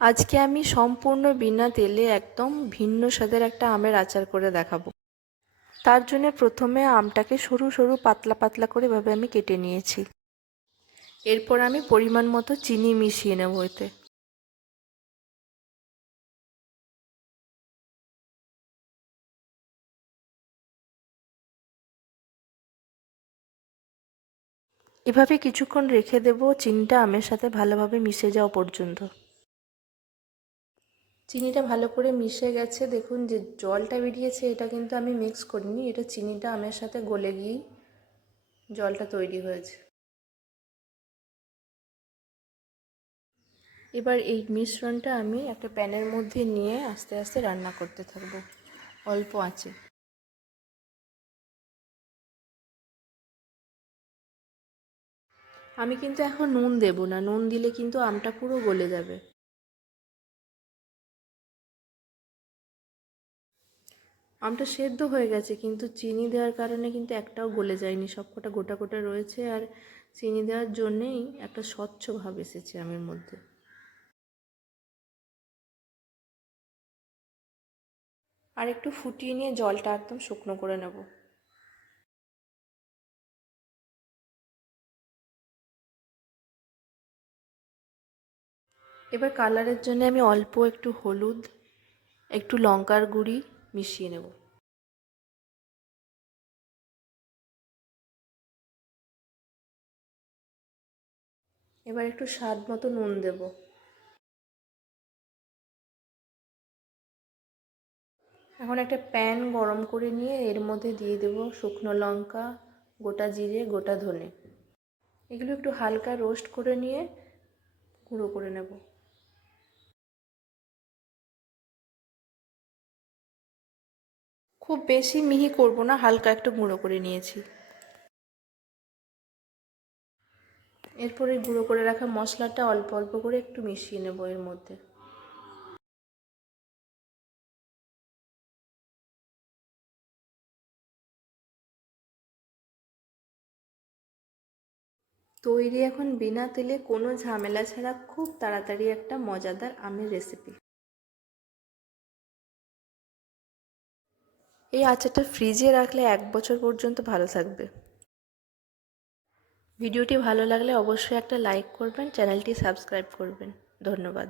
আজকে আমি সম্পূর্ণ বিনা তেলে একদম ভিন্ন স্বাদের একটা আমের আচার করে দেখাবো। তার জন্য প্রথমে আমটাকে সরু সরু পাতলা পাতলা করে এভাবে আমি কেটে নিয়েছি। এরপর আমি পরিমাণ মতো চিনি মিশিয়ে নেব এতে। এভাবে কিছুক্ষণ রেখে দেব চিনিটা আমের সাথে ভালোভাবে মিশে যাওয়া পর্যন্ত। চিনিটা ভালো করে মিশে গেছে। দেখুন যে জলটা বেরিয়েছে, এটা কিন্তু আমি মিক্স করিনি। এটা চিনিটা আমের সাথে গলে গিয়েই জলটা তৈরি হয়েছে। এবার এই মিশ্রণটা আমি একটা প্যানের মধ্যে নিয়ে আস্তে আস্তে রান্না করতে থাকব। অল্প আঁচে। আমি কিন্তু এখন নুন দেব না। নুন দিলে কিন্তু আমটা পুরো গলে যাবে। আমটা সেদ্ধ হয়ে গেছে, কিন্তু চিনি দেওয়ার কারণে কিন্তু একটাও গলে যায়নি। সবকটা গোটা গোটা রয়েছে আর চিনি দেওয়ার জন্যেই একটা স্বচ্ছ ভাব এসেছে আমের মধ্যে। আর একটু ফুটিয়ে নিয়ে জলটা একদম শুকনো করে নেব। এবার কালারের জন্য আমি অল্প একটু হলুদ, একটু লঙ্কার গুঁড়ি মিশিয়ে নেব এবার একটু স্বাদ মতো নুন দেব। এখন একটা প্যান গরম করে নিয়ে এর মধ্যে দিয়ে দেব শুকনো লঙ্কা, গোটা জিরে, গোটা ধনে। এগুলো একটু হালকা রোস্ট করে নিয়ে গুঁড়ো করে নেব। খুব বেশি মিহি করব না, হালকা একটু গুঁড়ো করে নিয়েছি। এরপরে গুঁড়ো করে রাখা মশলাটা অল্প অল্প করে একটু মিশিয়ে নেব এর মধ্যে। তৈরি এখন বিনা তেলে কোনো ঝামেলা ছাড়া খুব তাড়াতাড়ি একটা মজাদার আমের রেসিপি এই আচারটা ফ্রিজে রাখলে এক বছর পর্যন্ত ভালো থাকবে। ভিডিওটি ভালো লাগলে অবশ্যই একটা লাইক করবেন, চ্যানেলটি সাবস্ক্রাইব করবেন। ধন্যবাদ।